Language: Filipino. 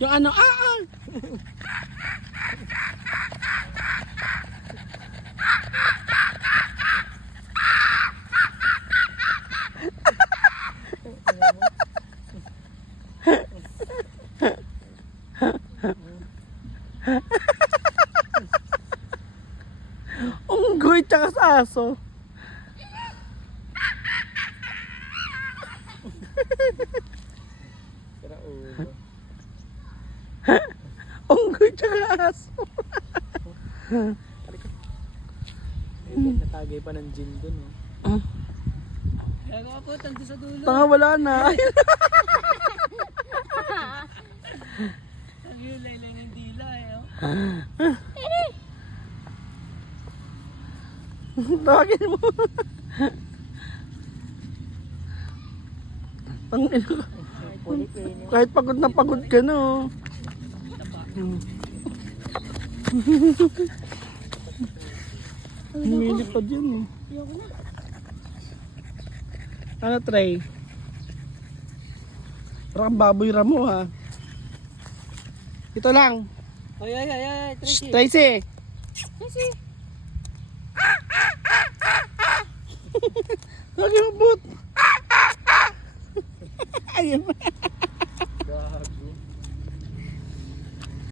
Yung ano, ah! Unggoy tsaka sa aso. Sira ulo. Unggoy tsaka aso. Natagay pa ng gin dun. Oh. Kaya nga po, tanto sa dulo. Tanga wala na. Ang hilay-lay ng dila eh. Oh. Tawagin mo. Ang ina. Kahit pagod na pagod ka na oh. Lumilipad yan eh. Ayoko na. Ano Trey? Parang baboy ramo ha. Ito lang. Ay, ay, ay, ay, Shh, Tracy. Tracy. Kasi, Lagi mo boot.